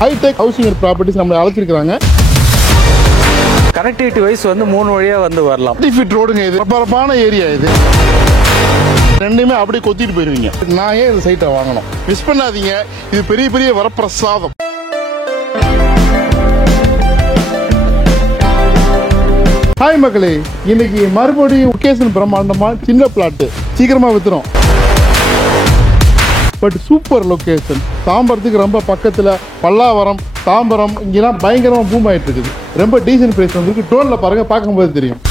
Hitech housing properties நம்ம அழைச்சிருக்காங்க. Connectivity wise வந்து 3 வழியா வந்து வரலாம். 30 ஃபீட் ரோடுங்க, இது பரபரப்பான ஏரியா, இது ரெண்டுமே அப்படியே கொத்திட்டு போயிருவீங்க. நான் ஏன் இந்த சைட்டை வாங்கணும், மிஸ் பண்ணாதீங்க. இது பெரிய பெரிய வரப்பிரசாதம். ஹாய் மக்களே, இன்னைக்கு மறுபடியும் லொகேஷன் பிரம்மாண்டமா சின்ன பிளாட் சீக்கிரமா வித்துரும். பட் சூப்பர் லொகேஷன், தாம்பரத்துக்கு ரொம்ப பக்கத்தில், பல்லாவரம் தாம்பரம் இங்கெல்லாம் பயங்கரமாக பூம் ஆகிட்டு இருக்குது. ரொம்ப டீசன்ட் பிரைஸ் வந்துருக்கு. ட்ரோனில் பாருங்க, பார்க்கும்போது தெரியும்.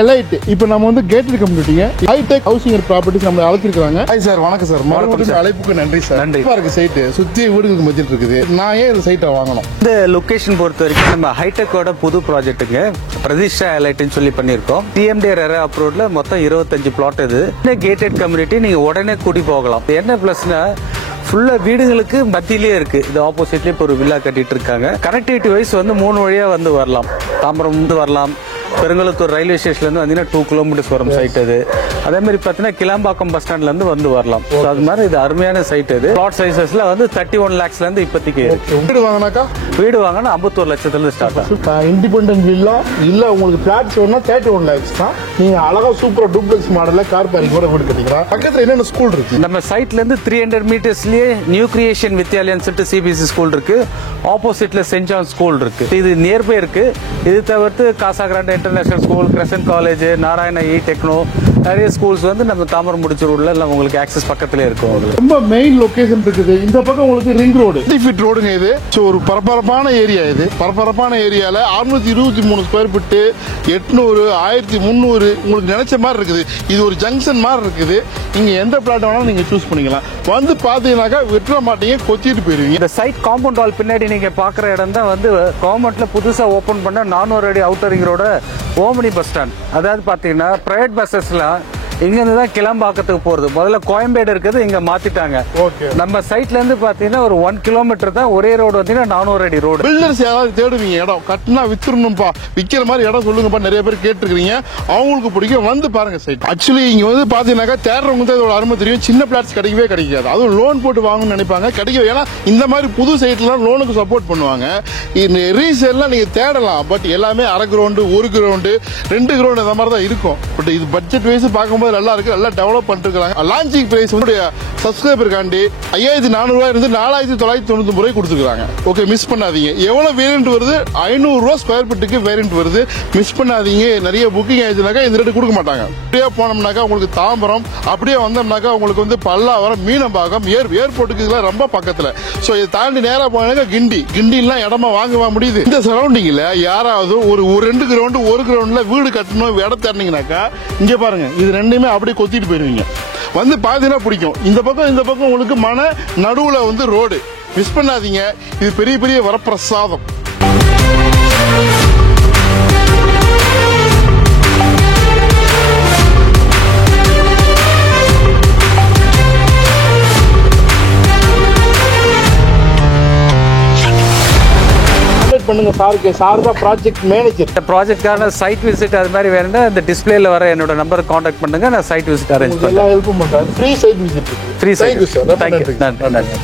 எலைட் இப்போ நம்ம வந்து கேட்டட் கம்யூனிட்டிங்க ஹைடெக் ஹவுசிங் ப்ராப்பர்ட்டிஸ் நம்ம அழைச்சிருக்காங்க. ஹாய் சார், வணக்கம் சார். மறுபடியும் அழைப்புக்கு நன்றி சார். நன்றி. இருக்கு சைட்டு சுற்றி வீடுகளுக்கு பட்ஜெட் இருக்குது. நான் ஏன் இந்த சைட்டை வாங்கணும்? இந்த லொகேஷன் பொறுத்த வரைக்கும் நம்ம ஹைடெக்கோட புது ப்ராஜெக்ட்டுங்க பிரதிஷ்டா எலைட்னு சொல்லி பண்ணியிருக்கோம். டிஎம்டி ரெரா அப்ரூவ்ல மொத்தம் 25 பிளாட். இது கேட்டட் கம்யூனிட்டி, நீங்க உடனே கூட்டி போகலாம். என்ன பிளஸ்னா ஃபுல்லா வீடுகளுக்கு மத்தியிலே இருக்கு. இது ஆப்போசிட்லயே இப்போ ஒரு வில்லா கட்டிட்டு இருக்காங்க. கனெக்டிவிட்டி வைஸ் வந்து 3 வழியா வந்து வரலாம். தாம்பரம் வந்து வரலாம், பெருங்குளத்தூர் ரயில்வே ஸ்டேஷன்ல இருந்து வந்தீங்கன்னா 2 கிலோமீட்டர்ஸ் வரும் சைட் இது. அதே மாதிரி பாத்தீங்கன்னா கிளாம்பாக்கம் பஸ் ஸ்டாண்ட்ல இருந்து வந்து வரலாம். அது மாதிரி இது அருமையான சைட். இது பிளாட் சைசஸ்ல வந்து 31 lakhsல இருந்து இப்போதைக்கு வீடு வாங்கினாக்கா, வீடு வாங்கினா 51 லட்சத்துல இருந்து ஸ்டார்ட் ஆகும். இண்டிபெண்டன்ட் வில்லா இல்ல உங்களுக்கு பிளாட் சொன்னா 31 lakhs தான். நீங்க அழகா சூப்பரா டூப்ளெக்ஸ் மாடல்ல கார் பார்க்கிங் கூட வீடு கட்டிக்கலாம். பக்கத்துல என்னென்ன ஸ்கூல் இருக்கு? நம்ம சைட்ல இருந்து 300 மீட்டர்ஸ்லயே நியூ கிரியேஷன் வித்யாலயன் சொல்லிட்டு சிபிஎஸ்சி ஸ்கூல் இருக்கு. ஆப்போசிட்ல சென்ட் ஜான் ஸ்கூல் இருக்கு. இது நியர்பை இருக்கு. இது தவிர்த்து Casagrand international school, crescent college, Narayana techno, நிறைய ஸ்கூல்ஸ் வந்து நம்ம தாம்பரம் முடிச்ச ரோட்ல எல்லாம் உங்களுக்கு ஆக்சஸ் பக்கத்திலே இருக்கும். ரொம்ப மெயின் லொகேஷன் இருக்குது. இந்த பக்கம் உங்களுக்கு ரிங் ரோடு 30 ஃபீட் ரோடுங்க. இது ஒரு பரபரப்பான ஏரியா. இது பரபரப்பான ஏரியால 623 ஸ்கொயர் ஃபீட், 800, 1300 உங்களுக்கு நினைச்ச மாதிரி இருக்குது. இது ஒரு ஜங்ஷன் மாதிரி இருக்குது. நீங்க எந்த பிளாட் வேணாலும் நீங்க சூஸ் பண்ணிக்கலாம். வந்து பாத்தீங்கன்னாக்கா விட்டுற மாட்டீங்க, கொத்திட்டு போயிருவீங்க. இந்த சைட் காம்பவுண்ட் வால் பின்னாடி நீங்க பாக்குற இடம் தான் வந்து கவர்மெண்ட்ல புதுசா ஓபன் பண்ண 400 அடி அவுட்டர் ரிங் ரோட ஓமனி பஸ் ஸ்டாண்ட். அதாவது பாத்தீங்கன்னா பிரைவேட் பஸ்ஸஸ்லாம் இங்க இருந்து தான் கிளம்பாக்கத்துக்கு போறது. முதல்ல கோயம்பேடு இருக்குது, இங்க மாத்திட்டாங்க. நம்ம சைட்ல இருந்து பாத்தீங்கன்னா ஒரு 1 கிலோமீட்டர் தான். ஒரே ரோடு வந்து 400 அடி ரோடு. பில்டர்ஸ் யாராவது தேடுவீங்க, இடம் கட்டினா வித்துருணும்பா, விக்கிற மாதிரி இடம் சொல்லுங்கப்பா, நிறைய பேர் கேட்டுருக்கீங்க. அவங்களுக்கு பிடிக்கும், வந்து பாருங்க சைட். ஆக்சுவலி இங்க வந்து பாத்தீங்கன்னா தேடுறவங்க தான் இதோட அருமை தெரியும். சின்ன பிளாட்ஸ் கிடைக்கவே கிடைக்காது. அதுவும் லோன் போட்டு வாங்கணும்னு நினைப்பாங்க, கிடைக்கும். ஏன்னா இந்த மாதிரி புது சைட்ல லோனுக்கு சப்போர்ட் பண்ணுவாங்க. ரீசேல்லாம் நீங்க தேடலாம். பட் எல்லாமே அரை கிரவுண்டு, 1 கிரவுண்டு, 2 கிரவுண்டு அந்த மாதிரி தான் இருக்கும். பட் இது பட்ஜெட் வைஸ் பார்க்கும்போது நல்லா இருக்கு. நல்லா டெவலப் பண்ணிட்டு இருக்காங்க. லான்ச்சிங் பிரைஸ் வந்து சப்ஸ்கிரைபருக்காண்டி 5400 ரூபாய் இருந்து 4999 ரூபாய் கொடுத்துருக்காங்க. ஓகே, மிஸ் பண்ணாதீங்க. எவ்வளவு வேரியன்ட் வருது? 500 ரூபாய் ஸ்கொயர் ஃபீட்டுக்கு வேரியன்ட் வருது. மிஸ் பண்ணாதீங்க. நிறைய புக்கிங் ஆயிடுச்சுனாக்கா இந்த ரேட்டு கொடுக்க மாட்டாங்க. அப்படியே போனோம்னாக்கா உங்களுக்கு தாம்பரம், அப்படியே வந்தோம்னாக்கா உங்களுக்கு வந்து பல்லாவரம், மீனம்பாக்கம், ஏர்போர்ட்டுக்கு இதெல்லாம் ரொம்ப பக்கத்துல. சோ இதை தாண்டி நேரா போனாக்கா கிண்டிலாம் இடமா வாங்க முடியுது. இந்த சரௌண்டிங்ல யாராவது ஒரு 2 கிரவுண்டு, 1 கிரவுண்ட்ல வீடு கட்டணும் இடம் தேடினீங்கன்னாக்கா இங்க பாருங்க, இது ரெண்டுமே அப்படியே கொத்திட்டு போயிருவீங்க. வந்து பாத்தீங்கன்னா பிடிக்கும். இந்த பக்கம் உங்களுக்கு மன நடுவுல வந்து ரோடு. மிஸ் பண்ணாதீங்க. இது பெரிய பெரிய வரப்பிரசாதம். பண்ணுங்க சாருக்கு. சார் தான் ப்ராஜெக்ட் மேனேஜர். இந்த ப்ராஜெக்ட்கான சைட் விசிட் அது மாதிரி வேணும்னா இந்த டிஸ்பிளேல வர என்னோட நம்பர் கான்டாக்ட் பண்ணுங்க. நான் சைட் விசிட் அரேஞ்ச் பண்ணுறேன். எல்லா ஹெல்ப்பும் பண்றேன். Free side visit. Free side. Thank you. நன்றி.